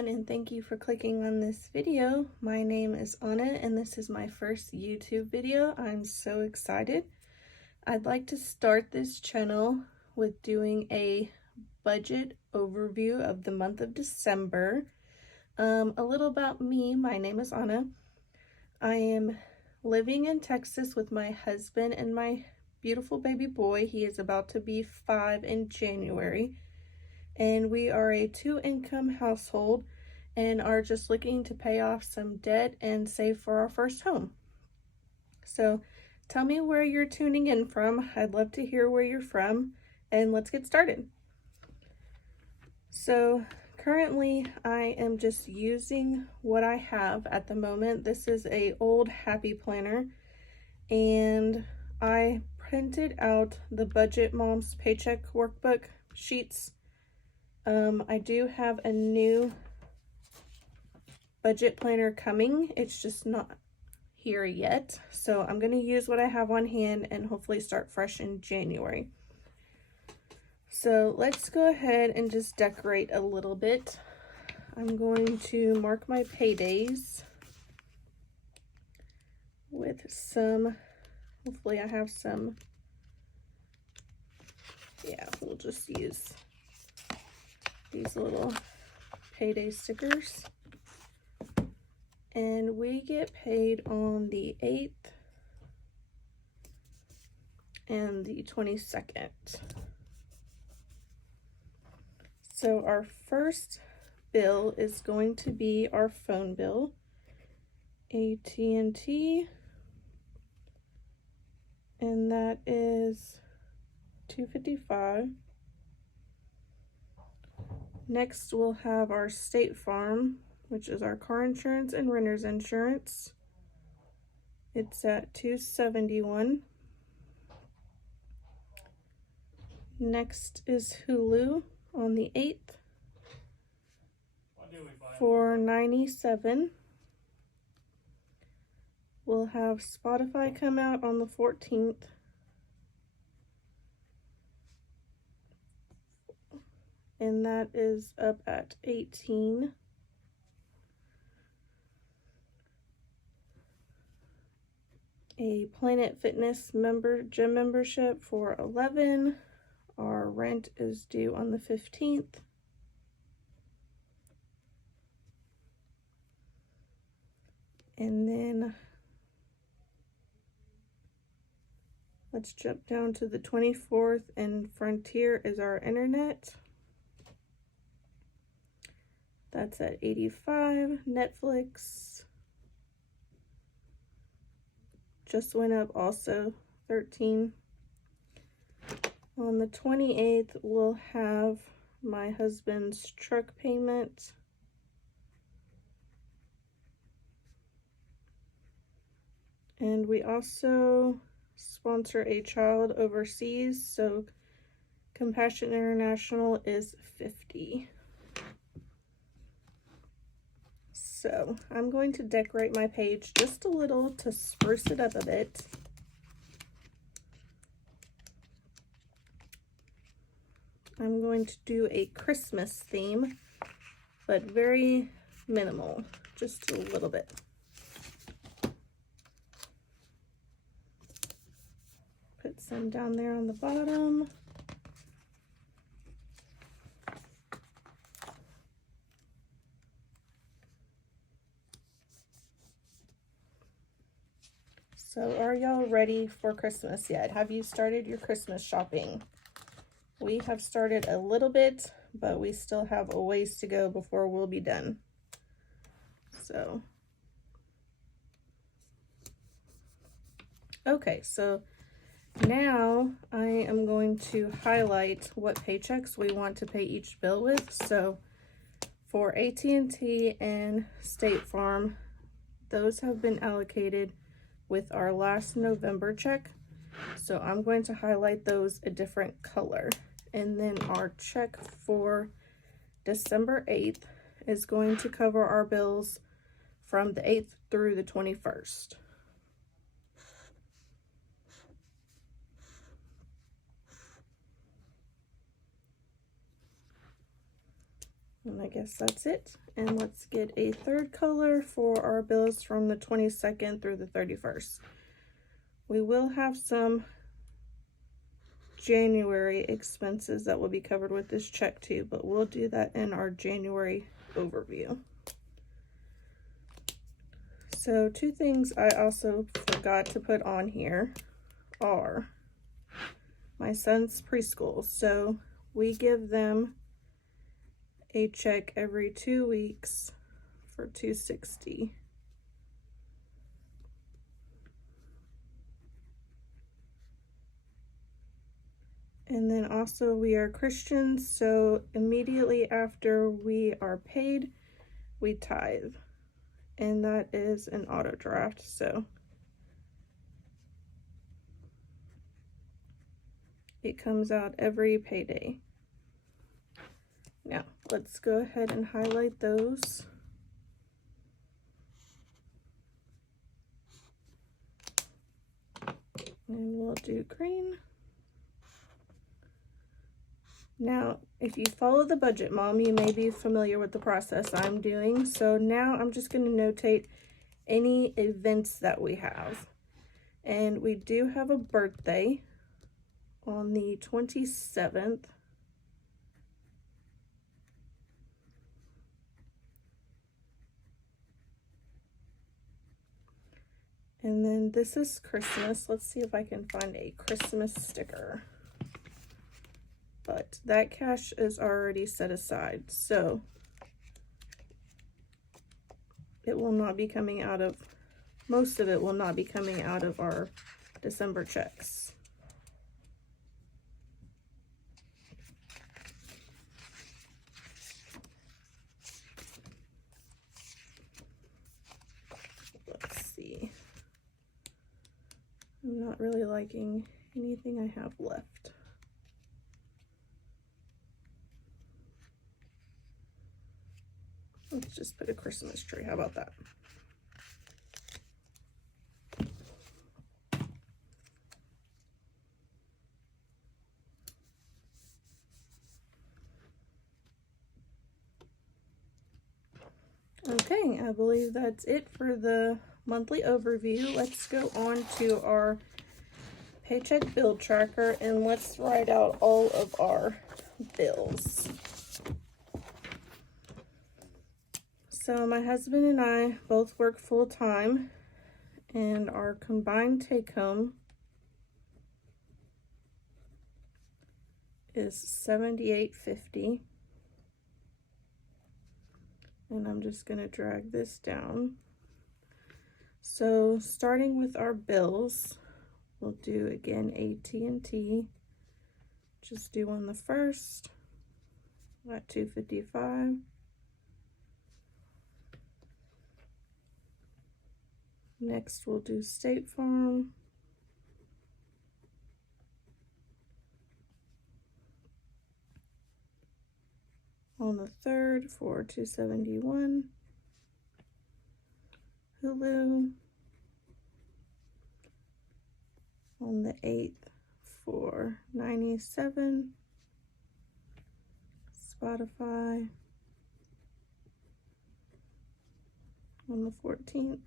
everyone, and thank you for clicking on this video. My name is Anna and this is my first YouTube video. I'm so excited. I'd like to start this channel with doing a budget overview of the month of December. A little about me. My name is Anna. I am living in Texas with my husband and my beautiful baby boy. He is about to be 5 in January. And we are a 2-income household and are just looking to pay off some debt and save for our first home. So tell me where you're tuning in from. I'd love to hear where you're from, and let's get started. So currently I am just using what I have at the moment. This is a old Happy Planner, and I printed out the Budget Moms Paycheck Workbook sheets. I do have a new budget planner coming. It's just not here yet. So I'm going to use what I have on hand and hopefully start fresh in January. So let's go ahead and just decorate a little bit. I'm going to mark my paydays with some, hopefully I have some, yeah, we'll just use these little payday stickers. And we get paid on the 8th and the 22nd. So our first bill is going to be our phone bill, AT&T, and that is $255. Next, we'll have our State Farm, which is our car insurance and renter's insurance. It's at $271. Next is Hulu on the 8th for $97. We'll have Spotify come out on the 14th. And that is up at $18. A Planet Fitness gym membership for $11. Our rent is due on the 15th. And then let's jump down to the 24th, and Frontier is our internet. That's at $85. Netflix just went up also, $13. On the 28th, we'll have my husband's truck payment. And we also sponsor a child overseas, so Compassion International is $50. So I'm going to decorate my page just a little to spruce it up a bit. I'm going to do a Christmas theme, but very minimal, just a little bit. Put some down there on the bottom. So are y'all ready for Christmas yet? Have you started your Christmas shopping? We have started a little bit, but we still have a ways to go before we'll be done. So, okay, so now I am going to highlight what paychecks we want to pay each bill with. So for AT&T and State Farm, those have been allocated with our last November check. So I'm going to highlight those a different color. And then our check for December 8th is going to cover our bills from the 8th through the 21st. And I guess that's it. And let's get a third color for our bills from the 22nd through the 31st. We will have some January expenses that will be covered with this check too, but we'll do that in our January overview. So two things I also forgot to put on here are my son's preschool. So we give them a check every 2 weeks for $260. And then also we are Christians, so immediately after we are paid, we tithe. And that is an auto draft, so it comes out every payday. Now, let's go ahead and highlight those. And we'll do green. Now, if you follow the Budget Mom, you may be familiar with the process I'm doing. So now I'm just going to notate any events that we have. And we do have a birthday on the 27th. And then this is Christmas. Let's see if I can find a Christmas sticker. But that cash is already set aside, so it will not be coming out of, most of it will not be coming out of our December checks. Let's see. I'm not really liking anything I have left. Let's just put a Christmas tree. How about that? Okay, I believe that's it for the monthly overview. Let's go on to our paycheck bill tracker and let's write out all of our bills. So my husband and I both work full-time, and our combined take-home is $78.50. And I'm just going to drag this down. So starting with our bills, we'll do again AT&T. Just do on the first at $255. Next, we'll do State Farm. On the third for $271. Hulu. On the 8th for $97. Spotify. On the 14th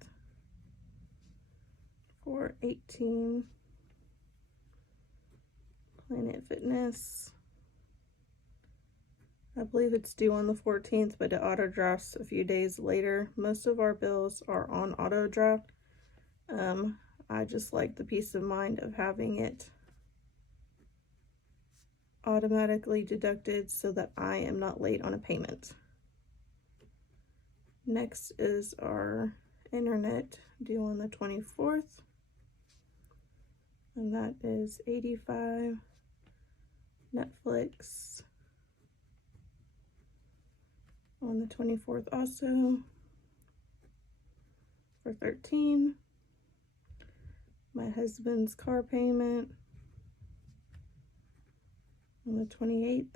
for $18. Planet Fitness. I believe it's due on the 14th, but it auto drafts a few days later. Most of our bills are on auto draft. I just like the peace of mind of having it automatically deducted so that I am not late on a payment. Next is our internet, due on the 24th. And that is $85. Netflix on the 24th also for $13. My husband's car payment on the 28th,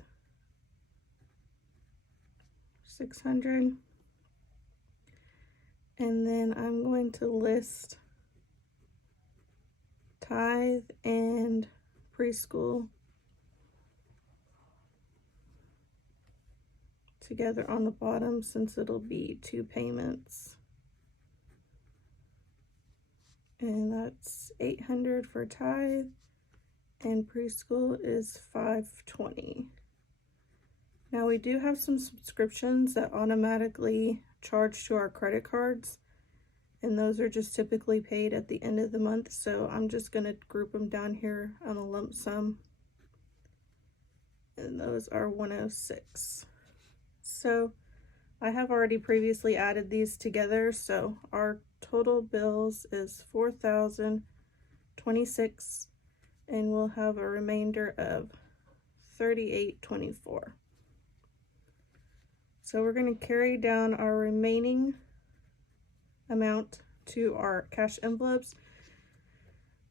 $600. And then I'm going to list tithe and preschool together on the bottom since it'll be 2 payments. And that's $800 for tithe, and preschool is $520. Now we do have some subscriptions that automatically charge to our credit cards, and those are just typically paid at the end of the month, so I'm just going to group them down here on a lump sum, and those are $106. So I have already previously added these together, so our total bills is $4,026, and we'll have a remainder of $3,824. So we're going to carry down our remaining amount to our cash envelopes.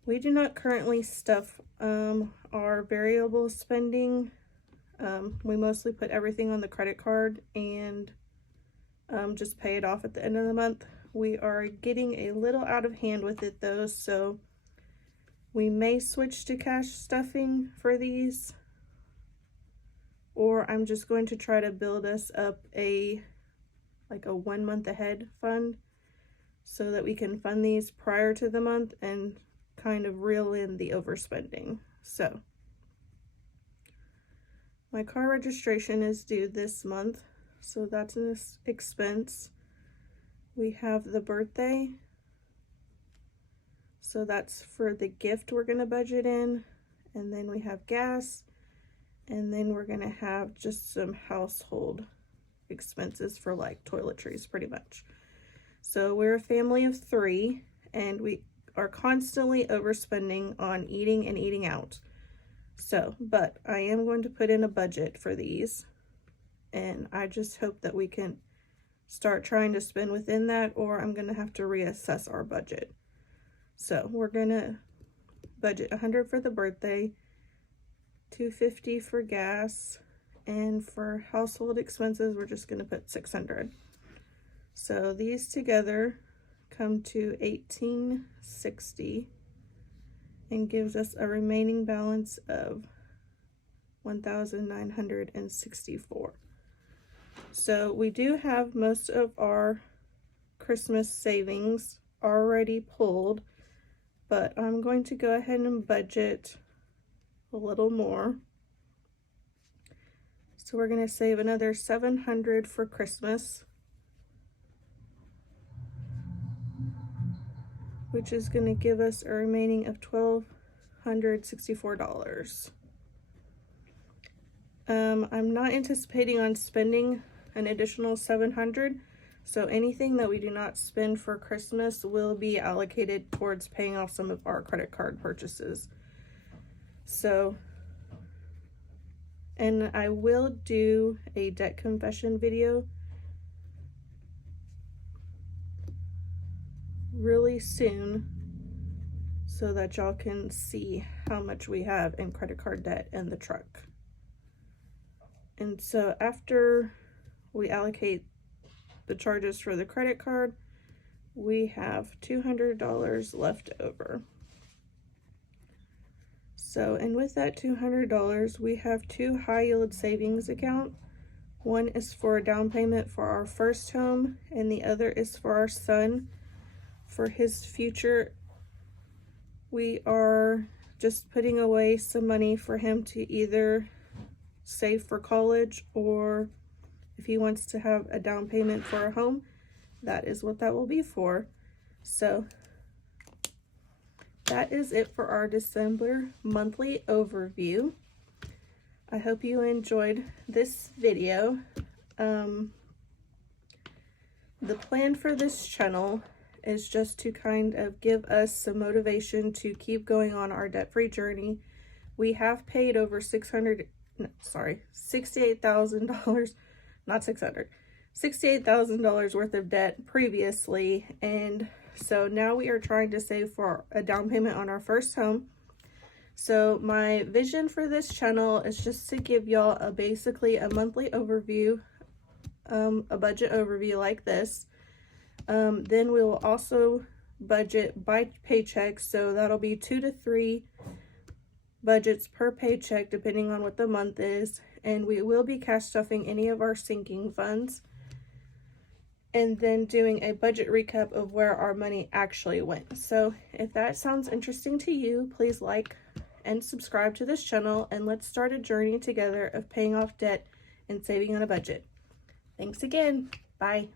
We do not currently stuff our variable spending. We mostly put everything on the credit card and just pay it off at the end of the month. We are getting a little out of hand with it though, so we may switch to cash stuffing for these, or I'm just going to try to build us up a 1 month ahead fund so that we can fund these prior to the month and kind of reel in the overspending. So my car registration is due this month, so that's an expense. We have the birthday, so that's for the gift we're going to budget in, and then we have gas, and then we're going to have just some household expenses for like toiletries pretty much. So we're a family of 3, and we are constantly overspending on eating and eating out. So, but I am going to put in a budget for these, and I just hope that we can start trying to spend within that, or I'm going to have to reassess our budget. So we're going to budget $100 for the birthday, $250 for gas, and for household expenses we're just going to put $600. So these together come to $1,860 and gives us a remaining balance of $1,964. So we do have most of our Christmas savings already pulled, but I'm going to go ahead and budget a little more. So we're going to save another $700 for Christmas, which is going to give us a remaining of $1,264. I'm not anticipating on spending an additional $700, so anything that we do not spend for Christmas will be allocated towards paying off some of our credit card purchases. So, and I will do a debt confession video really soon so that y'all can see how much we have in credit card debt and the truck. And so after we allocate the charges for the credit card, we have $200 left over. So, and with that $200, we have 2 high yield savings accounts. One is for a down payment for our first home, and the other is for our son for his future. We are just putting away some money for him to either save for college, or if he wants to have a down payment for a home, that is what that will be for. So that is it for our December monthly overview. I hope you enjoyed this video. The plan for this channel is just to kind of give us some motivation to keep going on our debt-free journey. We have paid over $68,000, not 600, $68,000 worth of debt previously, and so now we are trying to save for a down payment on our first home. So my vision for this channel is just to give y'all basically a monthly overview, a budget overview like this. Then we will also budget by paycheck, so that'll be 2 to 3 budgets per paycheck depending on what the month is, and we will be cash stuffing any of our sinking funds, and then doing a budget recap of where our money actually went. So if that sounds interesting to you, please like and subscribe to this channel, and let's start a journey together of paying off debt and saving on a budget. Thanks again. Bye.